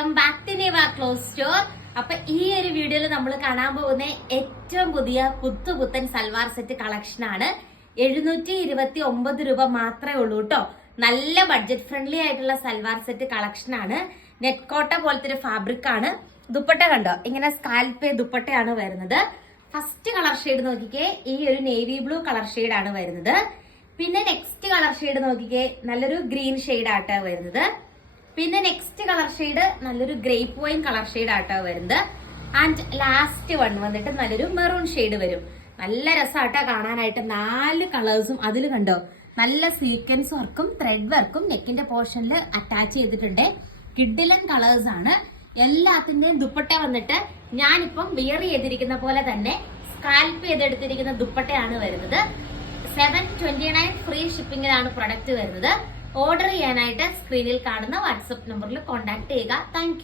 Welcome back to Niva cloth store. അപ്പൊ ഈ ഒരു വീഡിയോയിൽ നമ്മൾ കാണാൻ പോകുന്ന ഏറ്റവും പുതിയ പുത്തൻ സൽവാർ സെറ്റ് കളക്ഷൻ ആണ്. 729 രൂപ മാത്രമേ ഉള്ളൂ കേട്ടോ. നല്ല ബഡ്ജറ്റ് ഫ്രണ്ട്ലി ആയിട്ടുള്ള സൽവാർ സെറ്റ് കളക്ഷൻ ആണ്. നെറ്റ് കോട്ട പോലത്തെ ഒരു ഫാബ്രിക് ആണ്. ദുപ്പട്ട കണ്ടോ, ഇങ്ങനെ സ്കാൽപ്പ് ദുപ്പട്ടയാണ് വരുന്നത്. ഫസ്റ്റ് കളർ ഷെയ്ഡ് നോക്കിക്കേ, ഈ ഒരു നേവി ബ്ലൂ കളർ ഷെയ്ഡ് ആണ് വരുന്നത്. പിന്നെ നെക്സ്റ്റ് കളർ ഷെയ്ഡ് നോക്കിക്കേ, നല്ലൊരു ഗ്രീൻ ഷെയ്ഡ് ആട്ടോ വരുന്നത്. പിന്നെ നെക്സ്റ്റ് കളർ ഷെയ്ഡ് നല്ലൊരു ഗ്രേപ്പ് വൈൻ കളർ ഷെയ്ഡ് ആട്ടോ വരുന്നത്. ആൻഡ് ലാസ്റ്റ് വൺ വന്നിട്ട് നല്ലൊരു മെറൂൺ ഷെയ്ഡ് വരും. നല്ല രസമാട്ടോ കാണാനായിട്ട്. 4 കളേഴ്സും അതിൽ കണ്ടോ, നല്ല സീക്വൻസ് വർക്കും ത്രെഡ് വർക്കും നെക്കിന്റെ പോർഷനിൽ അറ്റാച്ച് ചെയ്തിട്ടുണ്ട്. കിഡിലൻ കളേഴ്സ് ആണ്. എല്ലാത്തിന്റെയും ദുപ്പട്ട വന്നിട്ട് ഞാനിപ്പം വിയർ ചെയ്തിരിക്കുന്ന പോലെ തന്നെ സ്കാൽപ്പ് ചെയ്തെടുത്തിരിക്കുന്ന ദുപ്പട്ടയാണ് വരുന്നത്. 729 ഫ്രീ ഷിപ്പിംഗിലാണ് പ്രൊഡക്റ്റ് വരുന്നത്. ഓർഡർ ചെയ്യാനായിട്ട് സ്ക്രീനിൽ കാണുന്ന വാട്സ്ആപ്പ് നമ്പറിൽ കോൺടാക്ട് ചെയ്യുക. താങ്ക്